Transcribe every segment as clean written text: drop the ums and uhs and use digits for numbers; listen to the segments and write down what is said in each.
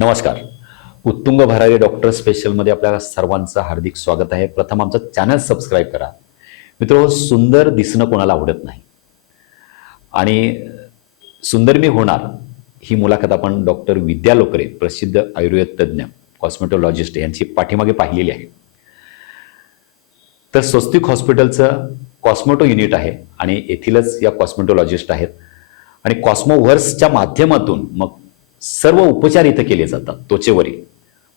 नमस्कार. उत्तुंग भरारी डॉक्टर स्पेशलमध्ये आपल्या सर्वांचं हार्दिक स्वागत आहे. प्रथम आमचं चॅनल सबस्क्राईब करा. मित्रो, सुंदर दिसणं कोणाला आवडत नाही आणि सुंदर मी होणार ही मुलाखत आपण डॉक्टर विद्या लोकरे, प्रसिद्ध आयुर्वेद तज्ज्ञ, कॉस्मेटोलॉजिस्ट यांची पाठीमागे पाहिलेली आहे. तर स्वस्तिक हॉस्पिटलचं कॉस्मेटो युनिट आहे आणि येथीलच या कॉस्मेटोलॉजिस्ट आहेत आणि कॉस्मोव्हर्सच्या माध्यमातून मग सर्व उपचार इथं केले जातात त्वचेवरील.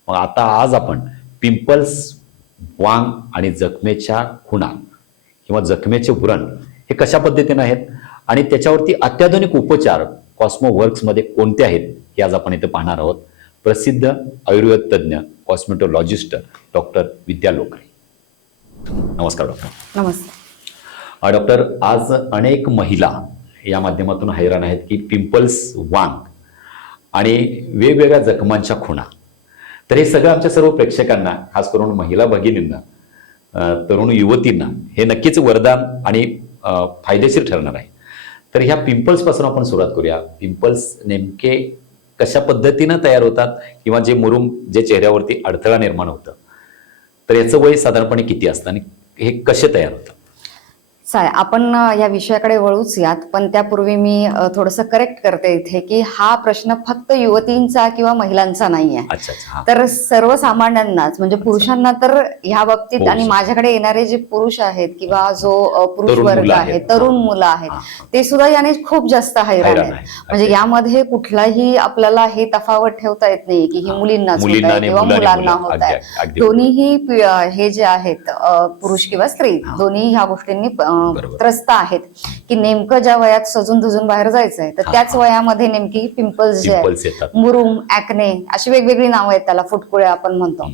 मग आता आज आपण पिंपल्स, वांग आणि जखमेच्या खुणा किंवा जखमेचे व्रण हे कशा पद्धतीने आहेत आणि त्याच्यावरती अत्याधुनिक उपचार कॉस्मोवर्क्समध्ये कोणते आहेत हे आज आपण इथे पाहणार आहोत. प्रसिद्ध आयुर्वेद तज्ज्ञ कॉस्मेटोलॉजिस्ट डॉक्टर विद्या लोकरे. नमस्कार डॉक्टर. नमस्कार. डॉक्टर, आज अनेक महिला या माध्यमातून हैराण आहेत की पिंपल्स, वांग आणि वेगवेगळ्या जखमांच्या खुणा. तर हे सगळं आमच्या सर्व प्रेक्षकांना, खास करून महिला भगिनींना, तरुण युवतींना हे नक्कीच वरदान आणि फायदेशीर ठरणार आहे. तर ह्या पिंपल्सपासून आपण सुरुवात करूया. पिंपल्स नेमके कशा पद्धतीनं तयार होतात किंवा जे मुरूम, जे चेहऱ्यावरती अडथळा निर्माण होतं, तर याचं वय साधारणपणे किती असतं आणि हे कसे तयार होतं? आपण या विषयाकडे वळूच यात, पण त्यापूर्वी मी थोडंसं करेक्ट करते इथे की हा प्रश्न फक्त युवतींचा किंवा महिलांचा नाहीये. तर सर्वसामान्यांनाच, म्हणजे पुरुषांना तर ह्या बाबतीत, आणि माझ्याकडे येणारे जे पुरुष आहेत किंवा जो पुरुष वर्ग आहे, तरुण मुलं आहेत, ते सुद्धा याने खूप जास्त हैराण आहेत. म्हणजे यामध्ये कुठलाही आपल्याला हे तफावत ठेवता येत नाही की ही मुलींनाच होत आहे किंवा मुलांना होत आहे. दोन्हीही हे जे आहेत, पुरुष किंवा स्त्री, दोन्ही ह्या गोष्टींनी त्रस्त आहेत की नेमकं ज्या वयात सजून धुजून बाहेर जायचंय तर त्याच वयामध्ये नेमकी पिंपल्स जे आहेत, मुरूम, ऍक्ने, अशी वेगवेगळी नावं आहेत त्याला, फुटकुळे आपण म्हणतो,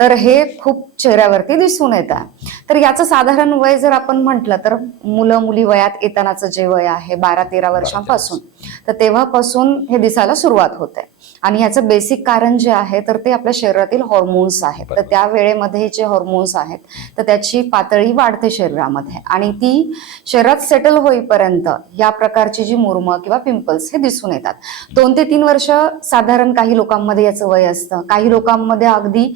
तर हे खूप चेहऱ्यावरती दिसून येतात. तर याचं साधारण वय जर आपण म्हटलं तर मुलं मुली वयात येतानाचं जे वय आहे 12-13 वर्षांपासून, तर तेव्हापासून हे दिसायला सुरुवात होते. आणि याचं बेसिक कारण जे आहे तर ते आपल्या शरीरातील हॉर्मोन्स आहेत. तर त्या वेळेमध्ये जे हॉर्मोन्स आहेत तर त्याची पातळी वाढते शरीरामध्ये आणि ती शरीरात सेटल होईपर्यंत या प्रकारची जी मुरुम किंवा पिंपल्स हे दिसून येतात. 2 ते 3 वर्ष साधारण काही लोकांमध्ये याचं वय असतं. काही लोकांमध्ये अगदी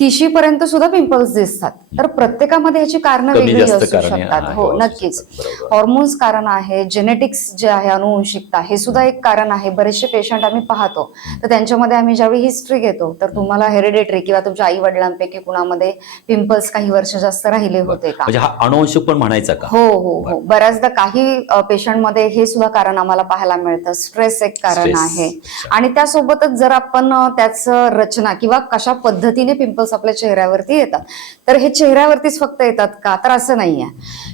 30 पर्यंत सुद्धा पिंपल्स दिसतात. तर प्रत्येकामध्ये याची कारणं वेगळी असू शकतात. हो, नक्कीच. हॉर्मोन्स कारण आहे, जेनेटिक्स जे आहे, अनुवंशिकता, हे सुद्धा एक कारण आहे. बरेचसे पेशंट आम्ही पाहतो तर त्यांच्यामध्ये आम्ही ज्यावेळी हिस्ट्री घेतो तर तुम्हाला हेरिडिटरी किंवा तुमच्या आई वडिलांपैकी कुणामध्ये पिंपल्स काही वर्ष जास्त राहिले होते का, म्हणजे हा अनुवंशिक पण म्हणायचा का? हो हो हो. बऱ्याचदा काही पेशंटमध्ये हे सुद्धा कारण आम्हाला पाहायला मिळतं. स्ट्रेस एक कारण आहे. आणि त्यासोबतच जर आपण त्याचं रचना किंवा कशा पद्धतीने पिंपल्स आपल्या चेहऱ्यावरती येतात, तर हे चेहऱ्यावरतीच फक्त येतात का, तर असं नाहीये.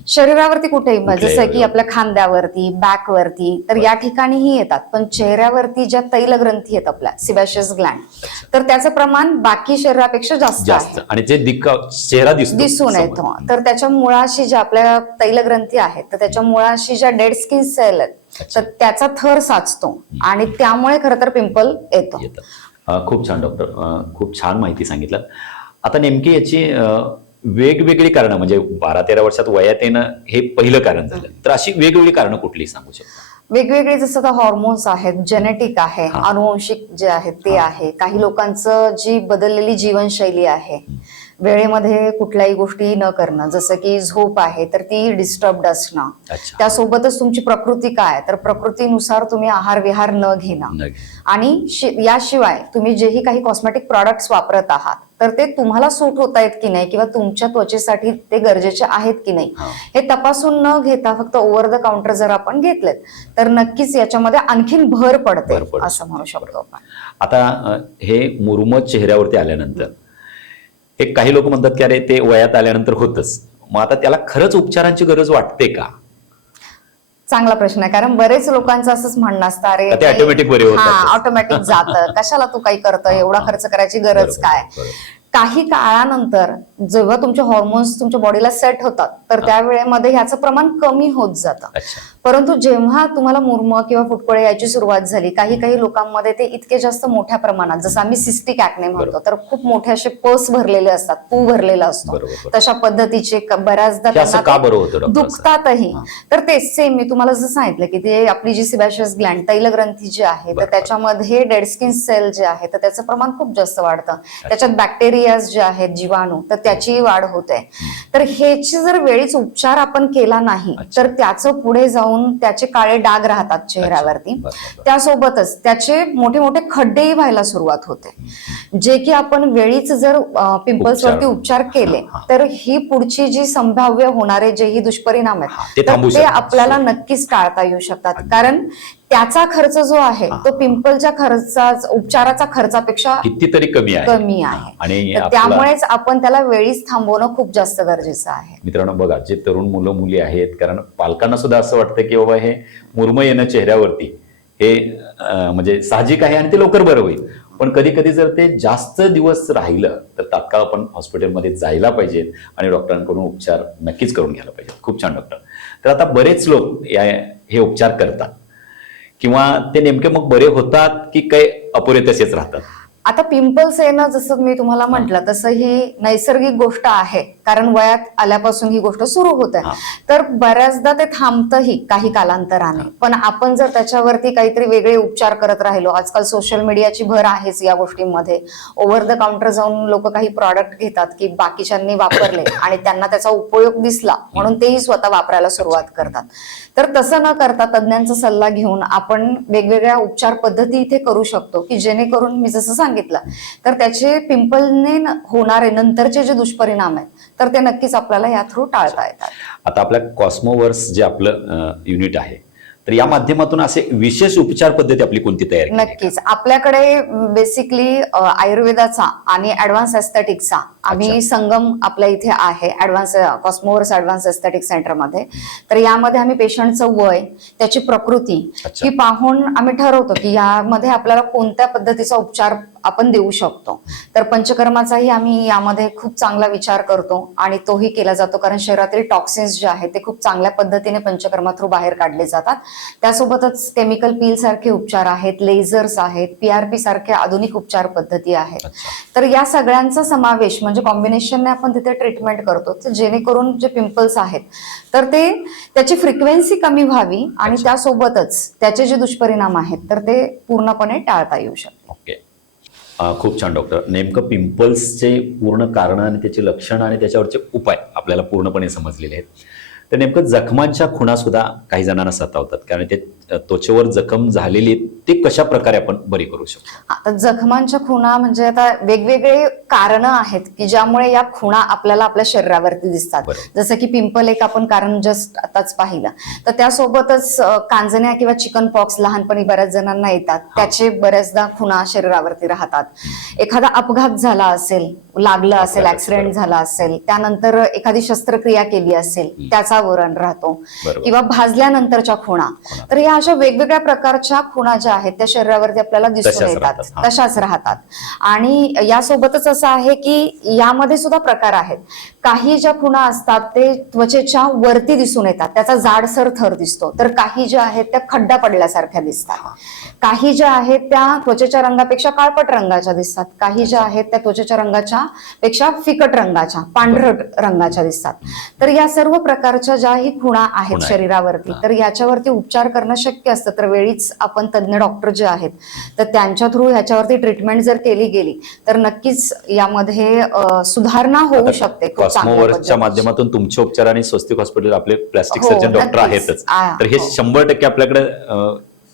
शरीरावरती कुठेही, जसं की आपल्या खांद्यावरती, बॅकवरती, तर या ठिकाणीही येतात. पण चेहऱ्यावरती ज्या तैलग्रंथी आहेत आपल्या, सिबॅशियस ग्लँड, तर त्याचं प्रमाण बाकी शरीरापेक्षा जास्त आहे आणि जे चेहरा दिसून येतो. तर त्याच्या मुळाशी ज्या आपल्या तैलग्रंथी आहेत तर त्याच्या मुळाशी ज्या डेड स्किन सेल आहेत तर त्याचा थर साचतो आणि त्यामुळे खरं तर पिंपल येतो. खूप छान डॉक्टर, खूप छान माहिती सांगितलं. आता नेमकी याची वेगवेगळी कारणं, म्हणजे 12-13 वर्षात वयात येणं हे पहिलं कारण झालं, तर अशी वेगवेगळी कारणं कुठली सांगू शकता? वेगवेगळे जसं आता हॉर्मोन्स आहेत, जेनेटिक आहे, अनुवंशिक जे आहेत ते आहे. काही लोकांचं जी बदललेली जीवनशैली आहे, वेळेमध्ये कुठल्याही गोष्टी न करणं, जसं की झोप आहे तर ती डिस्टर्ब्ड असणं, त्यासोबतच तुमची प्रकृती काय, तर प्रकृतीनुसार तुम्ही आहार विहार न घेणं, आणि याशिवाय तुम्ही जेही काही कॉस्मेटिक प्रॉडक्ट्स वापरत आहात तर ते तुम्हाला सूट होत आहेत की नाही किंवा तुमच्या त्वचेसाठी ते गरजेचे आहेत की नाही हे तपासून न घेता फक्त ओव्हर द काउंटर जर आपण घेतलेत तर नक्कीच याच्यामध्ये आणखीन भर पडते असं म्हणू शकतो आपण. आता हे मुरुम चेहऱ्यावरती आल्यानंतर एक काही लोक म्हणतात की अरे ते वयात आल्यानंतर होतच, मग आता त्याला खरंच उपचारांची गरज वाटते का? चांगला प्रश्न आहे, कारण बरेच लोकांचं असंच म्हणणं असतं, अरे ऑटोमॅटिक ऑटोमॅटिक जातं, कशाला तू काही करतोय, एवढा खर्च करायची गरज काय. काही काळानंतर जेव्हा तुमचे हॉर्मोन्स तुमच्या बॉडीला सेट होतात तर त्यावेळेमध्ये ह्याचं प्रमाण कमी होत जातं. परंतु जेव्हा तुम्हाला मुरम किंवा फुटकुळे याची सुरुवात झाली, काही काही लोकांमध्ये ते इतके जास्त मोठ्या प्रमाणात, जसं आम्ही सिस्टिक ऍक्ने म्हणतो, तर खूप मोठे असे पस भरलेले असतात, पू भरलेला असतो, तशा पद्धतीचे बऱ्याचदा त्यांना दुखतातही. तर तेच सेम मी तुम्हाला जसं सांगितलं की ते आपली जी सिबॅशियस ग्लँड तैलग्रंथी जी आहे तर त्याच्यामध्ये डेड स्किन सेल जे आहे तर त्याचं प्रमाण खूप जास्त वाढतं. त्याच्यात बॅक्टेरियाज जे आहेत, जीवाणू, तर त्याची वाढ होते. तर ह्याची जर वेळीच उपचार आपण केला नाही तर त्याचं पुढे जाऊन त्याचे काळे डाग राहतात चेहऱ्यावरती. त्यासोबतच त्याचे मोठे मोठे खड्डेही व्हायला सुरुवात होते, जे की आपण वेळीच जर पिंपल्स वरती उपचार केले तर ही पुढची जी संभाव्य होणारे जेही दुष्परिणाम आहेत तर ते आपल्याला नक्कीच टाळता येऊ शकतात. कारण त्याचा खर्च जो आहे तो पिंपलच्या उपचाराचा खर्चापेक्षा कितीतरी कमी आहे. आणि त्यामुळेच आपण त्याला वेळीच थांबवणं खूप जास्त गरजेचं आहे. मित्रांनो बघा, जे तरुण मुलं मुली आहेत, कारण पालकांना सुद्धा असं वाटतं की बाबा हे मुरम येणं चेहऱ्यावरती हे म्हणजे साहजिक आहे आणि ते लवकर बरं होईल. पण कधी कधी जर ते जास्त दिवस राहिलं तर तात्काळ आपण हॉस्पिटलमध्ये जायला पाहिजे आणि डॉक्टरांकडून उपचार नक्कीच करून घ्यायला पाहिजे. खूप छान डॉक्टर. तर आता बरेच लोक हे उपचार करतात, किंवा ते नेमके मग बरे होतात की काही अपुरे तसेच राहतात? आता पिंपल्स येणं जसं मी तुम्हाला म्हटलं तसं ही नैसर्गिक गोष्ट आहे, कारण वयात आल्यापासून ही गोष्ट सुरू होते. तर बऱ्याचदा ते थांबतंही काही कालांतराने. पण आपण जर त्याच्यावरती काहीतरी वेगळे उपचार करत राहिलो, आजकाल सोशल मीडियाची भर आहेच या गोष्टींमध्ये. ओव्हर द काउंटर जाऊन लोक काही प्रॉडक्ट घेतात की बाकीच्यांनी वापरले आणि त्यांना त्याचा उपयोग दिसला म्हणून तेही स्वतः वापरायला सुरुवात करतात. तर तसं न करता तज्ञांचा सल्ला घेऊन आपण वेगवेगळ्या उपचार पद्धती इथे करू शकतो की जेणेकरून मी जसं सांगितलं तर त्याचे पिंपलने होणारे नंतरचे जे दुष्परिणाम आहेत तर ते नक्कीच आपल्याला या थ्रू टाळता येतात. आता आपल्या कॉस्मोवर्स जे आपलं युनिट आहे तर या माध्यमातून असे विशेष उपचार पद्धती आपली कोणती तयार? नक्कीच आपल्याकडे बेसिकली आयुर्वेदाचा आणि ऍडव्हान्स एस्थेटिक्सचा आम्ही संगम आपल्या इथे आहे ऍडव्हान्स कॉस्मोवर्स ऍडव्हान्स एस्थेटिक सेंटरमध्ये. तर यामध्ये आम्ही पेशंटचं वय, त्याची प्रकृती ही पाहून आम्ही ठरवतो की यामध्ये आपल्याला कोणत्या पद्धतीचा उपचार आपण देऊ शकतो. तर पंचकर्माचाही आम्ही यामध्ये खूप चांगला विचार करतो आणि तोही केला जातो, कारण शरीरातील टॉक्सिन्स जे आहेत ते खूप चांगल्या पद्धतीने पंचकर्मा थ्रू बाहेर काढले जातात. त्यासोबतच केमिकल पील सारखे उपचार आहेत, लेझर्स आहेत, PRP सारख्या आधुनिक उपचार पद्धती आहेत. तर या सगळ्यांचा समावेश म्हणजे कॉम्बिनेशनने आपण तिथे ट्रीटमेंट करतो, जेणेकरून जे पिंपल्स आहेत तर ते त्याची फ्रिक्वेन्सी कमी व्हावी आणि त्यासोबतच त्याचे जे दुष्परिणाम आहेत तर ते पूर्णपणे टाळता येऊ शकतात. ओके, खूप छान डॉक्टर. नेमकं पिंपल्सचे पूर्ण कारण आणि त्याची लक्षणं आणि त्याच्यावरचे उपाय आपल्याला पूर्णपणे समजलेले आहेत. तर नेमकं जखमांच्या खुणा सुद्धा काही जणांना सतावतात, कारण ते त्वचेवर जखम झालेली ते कशा प्रकारे आपण बरी करू शकतो? आता जखमांच्या खुणा म्हणजे आता वेगवेगळे कारण आहेत की ज्यामुळे या खुणा आपल्याला आपल्या शरीरावरती दिसतात. जसं की पिंपल एक आपण कारण जस्ट आताच पाहिलं, तर त्यासोबतच कांजण्या किंवा चिकन पॉक्स लहानपणी बऱ्याच जणांना येतात, त्याचे बऱ्याचदा खुणा शरीरावरती राहतात. एखादा अपघात झाला असेल, लागलं असेल, ऍक्सिडेंट झाला असेल, त्यानंतर एखादी शस्त्रक्रिया केली असेल त्याचा वरण राहतो, किंवा भाजल्यानंतरच्या खुणा. तर या अशा वेगवेगळ्या प्रकारच्या खुणा ज्या आहेत त्या शरीरावरती आपल्याला दिसून येतात, तशाच राहतात. आणि यासोबतच असं आहे की यामध्ये सुद्धा प्रकार आहेत. काही ज्या खुणा असतात ते त्वचेच्या वरती दिसून येतात, त्याचा जाडसर थर दिसतो, तर काही ज्या आहेत त्या खड्डा पडल्यासारख्या दिसतात. काही ज्या आहेत त्या त्वचेच्या रंगापेक्षा काळपट रंगाच्या दिसतात, काही ज्या आहेत त्या त्वचेच्या रंगाच्या पेक्षा फिकट रंगाच्या, पांढरट रंगाच्या दिसतात. तर या सर्व प्रकारच्या ज्याही खुणा आहेत शरीरावरती तर याच्यावरती उपचार करणं शक्य असतं. तर वेळीच आपण तज्ञ डॉक्टर जे आहेत तर त्यांच्या थ्रू ह्याच्यावरती ट्रीटमेंट जर केली गेली तर नक्कीच यामध्ये सुधारणा होऊ शकते. कॉस्मोवर्सच्या माध्यमातून तुमचे उपचार आणि स्वस्तिक हॉस्पिटल आपले प्लास्टिक सर्जन डॉक्टर आहेतच, तर हे 100% आपल्याकडे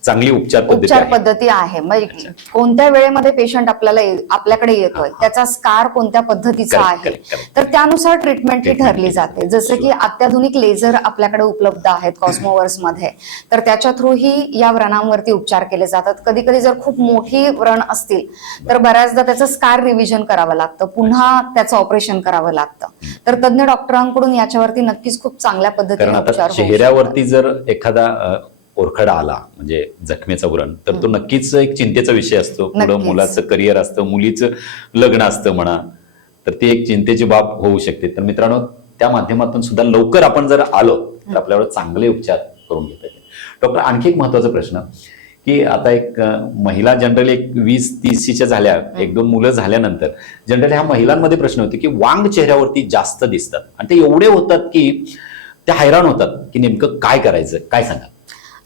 चांगली उपचार पद्धती आहे. म्हणजे कोणत्या वेळेमध्ये पेशंट आपल्याकडे येतोय, त्याचा स्कार कोणत्या पद्धतीचा आहे तर त्यानुसार ट्रीटमेंट ही ठरली जाते. जसं की अत्याधुनिक लेझर आपल्याकडे उपलब्ध आहेत कॉस्मोवर्स मध्ये, तर त्याच्या थ्रू ही या व्रणांवरती उपचार केले जातात. कधी कधी जर खूप मोठी व्रण असतील तर बऱ्याचदा त्याचं स्कार रिव्हिजन करावं लागतं, पुन्हा त्याचं ऑपरेशन करावं लागतं. तर तज्ञ डॉक्टरांकडून याच्यावरती नक्कीच खूप चांगल्या पद्धतीने उपचार. चेहऱ्यावरती जर एखादा ओरखडा आला म्हणजे जखमेचा व्रण, तर तो नक्कीच एक चिंतेचा विषय असतो. पुढं मुलाचं करिअर असतं, मुलीचं लग्न असतं म्हणा, तर ती एक चिंतेची बाब होऊ शकते. तर मित्रांनो, त्या माध्यमातून सुद्धा लवकर आपण जर आलो तर आपल्यावर चांगले उपचार करून घेता येतील. डॉक्टर, आणखी एक महत्वाचा प्रश्न की आता एक महिला जनरली एक 20-30च्या झाल्या, 1-2 मुलं झाल्यानंतर जनरली ह्या महिलांमध्ये प्रश्न होते की वांग चेहऱ्यावरती जास्त दिसतात आणि ते एवढे होतात की त्या हैराण होतात की नेमकं काय करायचं, काय सांगा?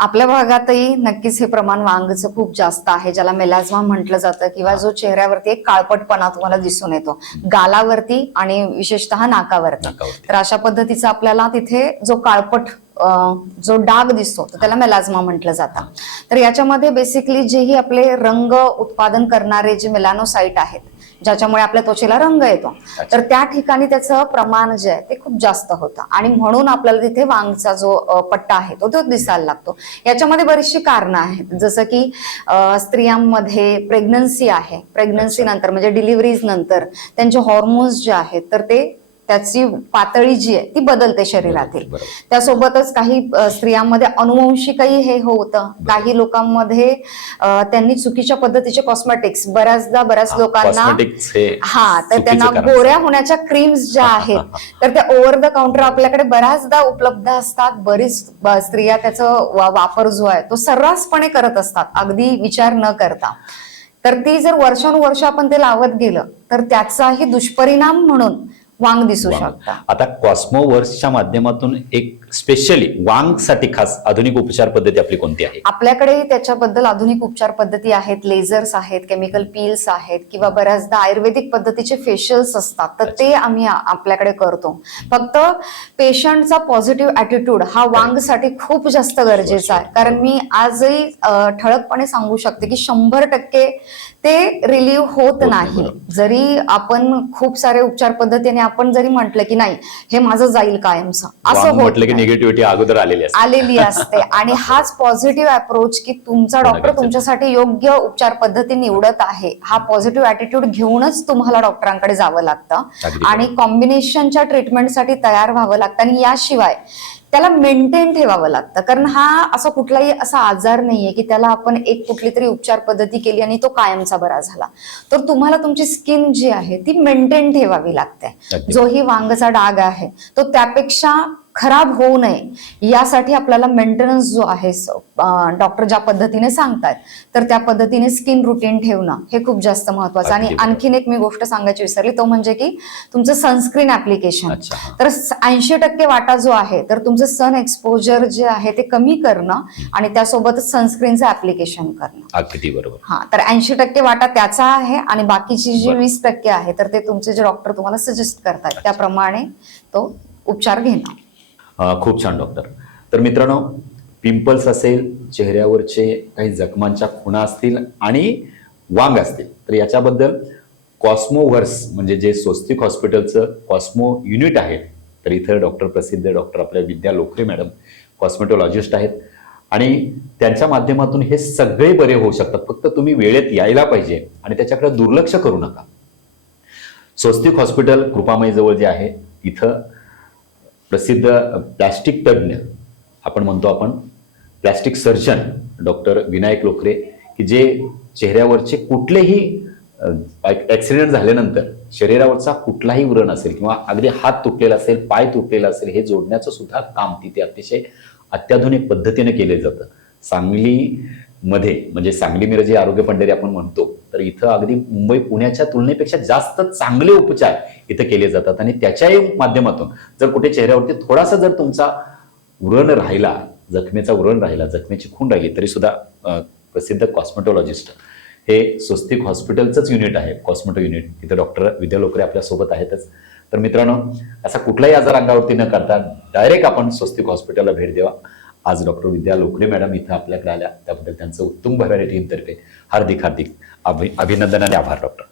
आपल्या भागातही नक्कीच हे प्रमाण वांगचं खूप जास्त आहे, ज्याला मेलाझ्मा म्हटलं जातं, किंवा जो चेहऱ्यावरती एक काळपटपणा तुम्हाला दिसून येतो गालावरती आणि विशेषतः नाकावरती. तर अशा पद्धतीचा आपल्याला तिथे जो काळपट जो डाग दिसतो तर त्याला मेलाझमा म्हटलं जातं. तर याच्यामध्ये बेसिकली जेही आपले रंग उत्पादन करणारे जे मेलानोसाइट आहेत, ज्याच्यामुळे आपल्या त्वचेला रंग येतो, तर त्या ठिकाणी त्याचं प्रमाण जे आहे ते खूप जास्त होतं आणि म्हणून आपल्याला तिथे वांगचा जो पट्टा आहे तो दिसायला लागतो. याच्यामध्ये बरीचशी कारणं आहेत, जसं की स्त्रियांमध्ये प्रेग्नन्सी आहे, प्रेग्नन्सी नंतर म्हणजे डिलिव्हरीज नंतर त्यांचे हॉर्मोन्स जे आहेत तर ते त्याची पातळी जी आहे ती बदलते शरीरातील. त्यासोबतच काही स्त्रियांमध्ये अनुवंशिकही हे होतं, काही लोकांमध्ये त्यांनी चुकीच्या पद्धतीचे कॉस्मेटिक्स बऱ्याच लोकांना तर त्यांना गोऱ्या होण्याच्या क्रीम्स ज्या आहेत तर त्या ओव्हर द काउंटर आपल्याकडे बऱ्याचदा उपलब्ध असतात. बरीच स्त्रिया त्याचा वापर जो आहे तो सर्रासपणे करत असतात, अगदी विचार न करता. तर ती जर वर्षानुवर्ष आपण ते लावत गेलं तर त्याचाही दुष्परिणाम म्हणून वांग दिसू शकतात. आता कॉस्मोवर्सच्या माध्यमातून एक स्पेशली वांग साठी खास आधुनिक उपचार पद्धती आपली कोणती आहे? आपल्याकडे त्याच्याबद्दल आधुनिक उपचार पद्धती आहेत, लेझर्स आहेत, केमिकल पील्स आहेत, किंवा बऱ्याचदा आयुर्वेदिक पद्धतीचे फेशियल्स असतात, तर ते आम्ही आपल्याकडे करतो. फक्त पेशंटचा पॉझिटिव्ह ऍटिट्यूड हा वांगसाठी खूप जास्त गरजेचा आहे. कारण मी आजही ठळकपणे सांगू शकते की 100% ते रिलीव्ह होत नाही. जरी आपण खूप सारे उपचार पद्धतीने आपण जरी म्हटलं की नाही हे माझं जाईल कायमचं, असं होत नाही. निगेटिव्हिटी अगोदर आलेली असते आणि हाच पॉझिटिव्ह अप्रोच की तुमचा डॉक्टर तुमच्यासाठी योग्य उपचार पद्धती निवडत आहे, हा पॉझिटिव्ह ऍटिट्यूड घेऊनच तुम्हाला डॉक्टरांकडे जावं लागतं आणि कॉम्बिनेशनच्या ट्रीटमेंटसाठी तयार व्हावं लागतं. आणि याशिवाय त्याला मेंटेन ठेवावं लागतं, कारण हा असा कुठलाही असा आजार नाहीये की त्याला आपण एक कुठली तरी उपचार पद्धती केली आणि तो कायमचा बरा झाला. तर तुम्हाला तुमची स्किन जी आहे ती मेंटेन ठेवावी लागते. जो ही वांगचा डाग आहे तो त्यापेक्षा खराब होऊ नये यासाठी आपल्याला मेंटेनन्स जो आहे डॉक्टर ज्या पद्धतीने सांगतात तर त्या पद्धतीने स्किन रुटीन ठेवणं हे खूप जास्त महत्वाचं. आणि आणखीन एक मी गोष्ट सांगायची विसरली, तो म्हणजे की तुमचं सनस्क्रीन ऍप्लिकेशन. तर 80% वाटा जो आहे तर तुमचं सन एक्सपोजर जे आहे ते कमी करणं आणि त्यासोबतच सनस्क्रीनचं ऍप्लिकेशन करणं. अगदी बरोबर. हा, तर 80% वाटा त्याचा आहे आणि बाकीची जी 20% आहे तर ते तुमचे जे डॉक्टर तुम्हाला सजेस्ट करतात त्याप्रमाणे तो उपचार घेणं. खूप छान डॉक्टर. तर मित्रांनो, पिंपल्स असेल, चेहऱ्यावरचे काही जखमांच्या खुणा असतील आणि वांग असतील, तर याच्याबद्दल कॉस्मोवर्स म्हणजे जे स्वस्तिक हॉस्पिटलचं कॉस्मो युनिट आहे, तर इथं डॉक्टर प्रसिद्ध डॉक्टर आपल्या विद्या लोकरे मॅडम कॉस्मेटॉलॉजिस्ट आहेत आणि त्यांच्या माध्यमातून हे सगळे बरे होऊ शकतात. फक्त तुम्ही वेळेत यायला पाहिजे आणि त्याच्याकडे दुर्लक्ष करू नका. स्वस्तिक हॉस्पिटल कृपामयी जवळ जे आहे इथं प्रसिद्ध प्लॅस्टिक तज्ज्ञ आपण प्लॅस्टिक सर्जन डॉक्टर विनायक लोकरे, की जे चेहऱ्यावरचे कुठलेही ऍक्सिडेंट झाल्यानंतर शरीरावरचा कुठलाही व्रण असेल किंवा अगदी हात तुटलेला असेल, पाय तुटलेला असेल, हे जोडण्याचं सुद्धा काम तिथे अतिशय अत्याधुनिक पद्धतीने केले जातं. सांगलीमध्ये म्हणजे सांगली मिरजी आरोग्य पंढरी आपण म्हणतो, तर इथं अगदी मुंबई पुण्याच्या तुलनेपेक्षा जास्त चांगले उपचार इथं केले जातात. आणि त्याच्याही माध्यमातून जर कुठे चेहऱ्यावरती थोडासा जर तुमचा व्रण राहिला, जखमेचा व्रण राहिला, जखमेची खूण राहिली, तरी सुद्धा प्रसिद्ध कॉस्मेटॉलॉजिस्ट हे स्वस्तिक हॉस्पिटलचंच युनिट आहे, कॉस्मेटो युनिट. इथं डॉक्टर विद्या लोकरे आपल्यासोबत आहेतच. तर मित्रांनो, असा कुठलाही आजार अंगावरती न करता डायरेक्ट आपण स्वस्तिक हॉस्पिटलला भेट द्यावा. आज डॉक्टर विद्या लोकरे मॅडम इथं आपल्याकडे आल्या, त्याबद्दल त्यांचं उत्तुंग भरारी टीमतर्फे हार्दिक अभिनंदन आणि आभार डॉक्टर.